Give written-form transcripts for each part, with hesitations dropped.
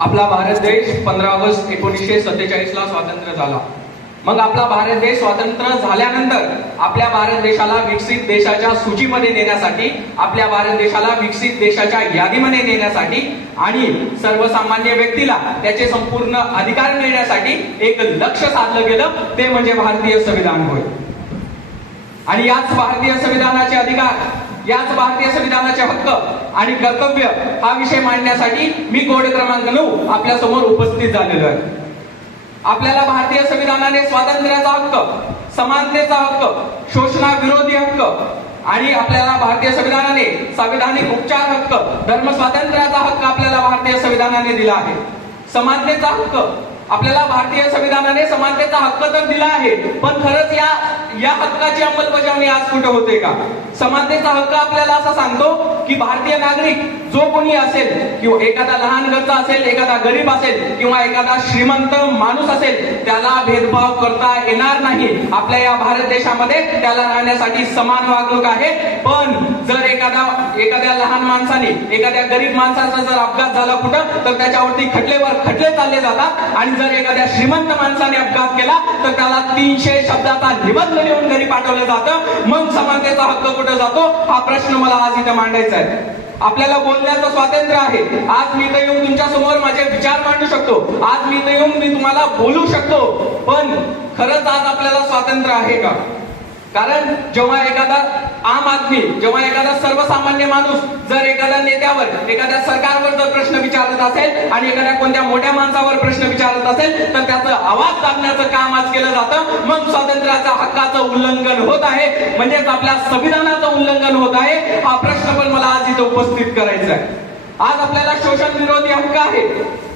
आपला भारत देश 15 ऑगस्ट 1947 ला स्वातंत्र्य झाला. मग आपला भारत देश स्वातंत्र्य झाल्यानंतर आपल्या भारत देशाला विकसित देशाच्या सूचीमध्ये नेण्यासाठी, आपल्या भारत देशाला विकसित देशाच्या यादीमध्ये नेण्यासाठी आणि सर्वसामान्य व्यक्तीला त्याचे संपूर्ण अधिकार मिळण्यासाठी एक लक्ष्य साधलं गेलं, ते म्हणजे भारतीय संविधान होय. आणि याच भारतीय संविधानाचे अधिकार, याच भारतीय संविधानाचे हक्क आणि कर्तव्य हा विषय मांडण्यासाठी मी कोड क्रमांक 9 आपल्या समोर उपस्थित झालेलो आहे. आपल्याला भारतीय संविधानाने स्वातंत्र्याचा हक्क, समानतेचा हक्क, शोषणाविरोधी हक्क आणि आपल्याला भारतीय संविधानाने संविधानिक उपचार हक्क, धर्म स्वातंत्र्याचा हक्क आपल्याला भारतीय संविधानाने दिला आहे. समानतेचा हक्क आपल्याला भारतीय संविधानाने समानतेचा हक्क तर दिला आहे, पण खरंच या हक्काची अंमलबजावणी आज कुठे होते का? समानतेचा हक्क आपल्याला असं सांगतो की भारतीय नागरिक जो कोणी असेल, किंवा एखादा लहान घरचा असेल, एखादा गरीब असेल किंवा एखादा श्रीमंत माणूस असेल, त्याला भेदभाव करता येणार नाही. आपल्या या भारत देशामध्ये त्याला राहण्यासाठी समान वागणूक आहे. पण जर एखाद्या लहान माणसाने, एखाद्या गरीब माणसाचा जर अपघात झाला कुठं, तर त्याच्यावरती खटलेवर खटले चालले जातात. आणि जर एखाद्या श्रीमंत माणसाने अपघात केला तर त्याला 300 शब्दाचा निबंध लिहून घरी पाठवलं जातं. मग समानतेचा हक्क कुठे जातो, हा प्रश्न मला आज इथे मांडायचा आहे. आपल्याला बोलण्याचं स्वातंत्र्य आहे. आज मी तर येऊन तुमच्या समोर माझे विचार मांडू शकतो, आज मी तर येऊन मी तुम्हाला बोलू शकतो. पण खरंच आज आपल्याला स्वातंत्र्य आहे का? कारण जेव्हा एखादा आम आदमी, जेव्हा एखादा सर्वसामान्य माणूस जर एखाद्या नेत्यावर, एखाद्या सरकारवर जर प्रश्न विचारत असेल आणि एखाद्या कोणत्या मोठ्या माणसावर प्रश्न विचारत असेल, तर त्याचं आवाज दाबण्याचं काम आज केलं जातं. मग स्वातंत्र्याच्या हक्काचं उल्लंघन होत आहे, म्हणजेच आपल्या संविधानाचं उल्लंघन होत आहे. हा प्रश्न पण मला आज इथे उपस्थित करायचा आहे. आज आपल्याला शोषण विरोधी हक्क आहे.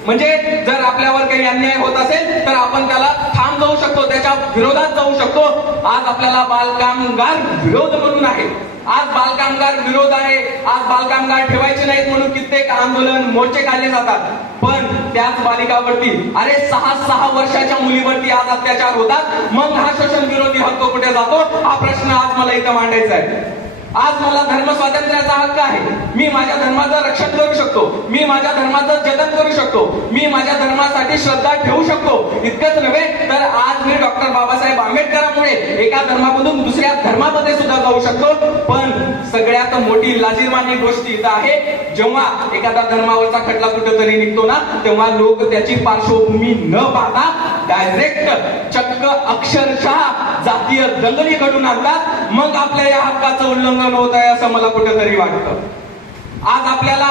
म्हणजे जर आपल्यावर काही अन्याय होत असेल तर आपण त्याला ठाम जाऊ शकतो, त्याच्या विरोधात जाऊ शकतो. आज आपल्याला बालकामगार विरोध म्हणून आहे. आज बालकामगार विरोध आहे. आज बालकामगार ठेवायचे नाहीत म्हणून कित्येक आंदोलन, मोर्चे काढले जातात. पण त्याच बालिकावरती, अरे 6 वर्षाच्या मुलीवरती आज अत्याचार होतात. मग हा शोषण विरोधी हक्क कुठे जातो, हा प्रश्न आज मला इथं मांडायचा आहे. आज मला धर्म स्वातंत्र्याचा हक्क आहे. मी माझ्या धर्माचं रक्षण करू शकतो, मी माझ्या धर्माचं जतन करू शकतो, मी माझ्या धर्मासाठी श्रद्धा ठेवू शकतो. इतकंच नव्हे तर आज मी डॉक्टर बाबासाहेब आंबेडकरांमुळे एका धर्मामधून दुसऱ्या धर्मामध्ये सुद्धा जाऊ शकतो. पण सगळ्यात मोठी लाजिरवाणी गोष्ट इथं आहे, जेव्हा एखादा धर्मावरचा खटला कुठेतरी निघतो ना, तेव्हा लोक त्याची पार्श्वभूमी न पाहता डायरेक्ट चक्क अक्षरशः जातीय दंगली घडून आणतात. मग आपल्या या हक्काचं उल्लंघन होत आहे असं मला कुठेतरी वाटतं. आज आपल्याला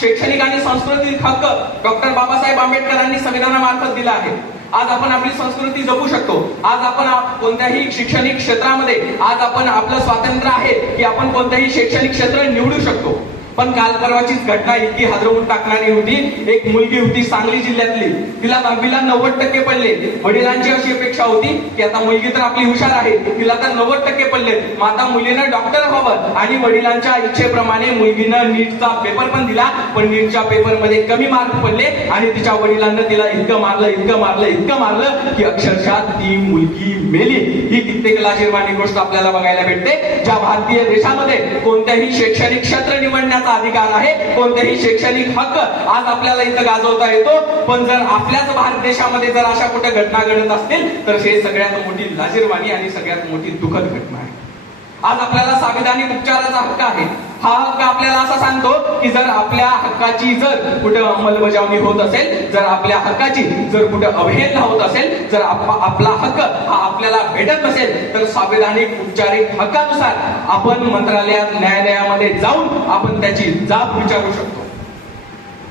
शैक्षणिक आणि सांस्कृतिक हक्क डॉक्टर बाबासाहेब आंबेडकरांनी संविधानामार्फत दिला आहे. आज आपण आपली संस्कृती जपू शकतो. आज आपण कोणत्याही शैक्षणिक क्षेत्रामध्ये, आज आपण आपलं स्वातंत्र्य आहे की आपण कोणत्याही शैक्षणिक क्षेत्र निवडू शकतो. पण काल परवाचीच घटना इतकी हादरवून टाकणारी होती. एक मुलगी होती सांगली जिल्ह्यातली, तिला 10वीला 90% पडले. वडिलांची अशी अपेक्षा होती की आता मुलगी तर आपली हुशार आहे, तिला तर 90% पडले, मग आता मुलीनं डॉक्टर व्हावं. आणि वडिलांच्या इच्छेप्रमाणे मुलगीनं नीटचा पेपर पण दिला, पण नीटच्या पेपरमध्ये कमी मार्क पडले आणि तिच्या वडिलांना तिला इतकं मारलं की अक्षरशः ती मुलगी मेली. ही कित्येक लाजिरवाणी गोष्ट आपल्याला बघायला भेटते. ज्या भारतीय देशामध्ये कोणत्याही शैक्षणिक क्षेत्र निवडण्याचा अधिकार आहे, कोणतेही शैक्षणिक हक्क आज आपल्याला इथं गाजवता येतो. पण जर आपल्याच भारत देशामध्ये जर अशा कुठे घटना घडत असतील तर हे सगळ्यात मोठी लाजिरवाणी आणि सगळ्यात मोठी दुःखद घटना आहे. आज आपल्याला संविधानिक उपचाराचा हक्क आहे. हा हक्क आपल्याला असा सांगतो की जर आपल्या हक्काची जर कुठे अंमलबजावणी होत असेल, जर आपल्या हक्काची जर कुठे अवहेलना होत असेल, जर आपला हक्क हा आपल्याला भेटत नसेल, तर संविधानिक उपचारिक हक्कानुसार आपण मंत्रालयात, न्यायालयामध्ये जाऊन आपण त्याची जाब विचारू शकतो.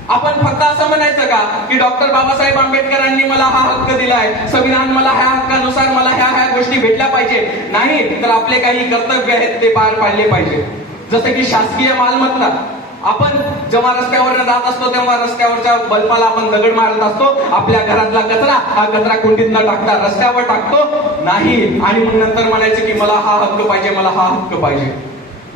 आपण फक्त असं म्हणायचं का की डॉक्टर बाबासाहेब आंबेडकरांनी मला हा हक्क दिलाय, संविधान मला ह्या हक्कानुसार मला ह्या गोष्टी भेटल्या पाहिजे? नाही, तर आपले काही कर्तव्य आहेत ते पार पाडले पाहिजे. जसं की शासकीय मालमत्ता, आपण जेव्हा रस्त्यावर जात असतो तेव्हा रस्त्यावरच्या बल्बाला आपण दगड मारत असतो. आपल्या घरातला कचरा हा कचरा कुंडीत न टाकता रस्त्यावर टाकतो नाही, आणि मग नंतर म्हणायचं की मला हा हक्क पाहिजे, मला हा हक्क पाहिजे.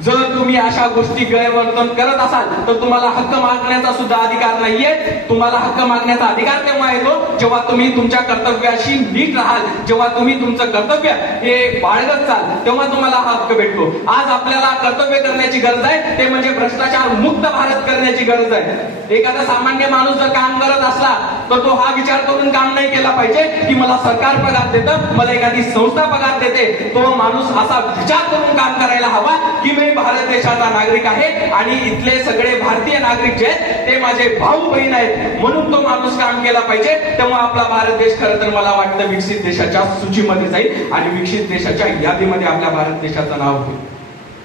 जर तुम्ही अशा गोष्टी गैरवर्तन करत असाल तर तुम्हाला हक्क मागण्याचा सुद्धा अधिकार नाहीये. तुम्हाला हक्क मागण्याचा अधिकार तेव्हा येतो जेव्हा तुम्ही तुमच्या कर्तव्याशी नीट राहाल, जेव्हा तुम्ही तुमचं कर्तव्य हे बाळगत चाल, तेव्हा तुम्हाला हा हक्क भेटतो. आज आपल्याला कर्तव्य करण्याची गरज आहे, ते म्हणजे भ्रष्टाचार मुक्त भारत करण्याची गरज आहे. एखादा सामान्य माणूस जर काम करत असला तर तो हा विचार करून काम नाही केला पाहिजे की मला सरकार पगार देतं, मला एखादी संस्था पगार देते. तो माणूस असा विचार करून काम करायला हवा की मी भारत देशाचा नागरिक आहे आणि इथले सगळे भारतीय नागरिक जे आहेत ते माझे भाऊ बहीण आहेत, म्हणून तो माणूस काम केला पाहिजे. तेव्हा आपला भारत देश खरं तर मला वाटतं विकसित देशाच्या सूचीमध्ये जाईल आणि विकसित देशाच्या यादीमध्ये आपल्या भारत देशाचं नाव होईल.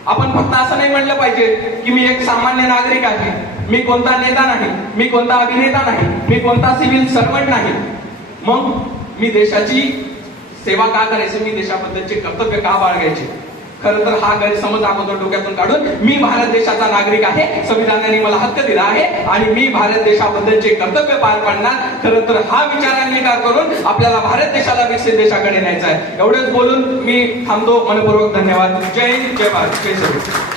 आपण फक्त असं नाही म्हणलं पाहिजे की मी एक सामान्य नागरिक आहे, मी कोणता नेता नाही, मी कोणता अभिनेता नाही, मी कोणता सिव्हिल सर्वंट नाही, मग मी देशाची सेवा का करायची, मी देशाबद्दलचे कर्तव्य का बाळगायचे. खरं तर हा गैरसमज अगोदर डोक्यातून काढून मी भारत देशाचा नागरिक आहे, संविधानाने मला हक्क दिला आहे आणि मी भारत देशाबद्दलचे कर्तव्य पार पाडणार. खरं तर हा विचार अंगीकार करून आपल्याला भारत देशाला विकसित देशाकडे न्यायचा आहे. एवढंच बोलून मी थांबतो. मनपूर्वक धन्यवाद. जय हिंद, जय भारत, जय श्री.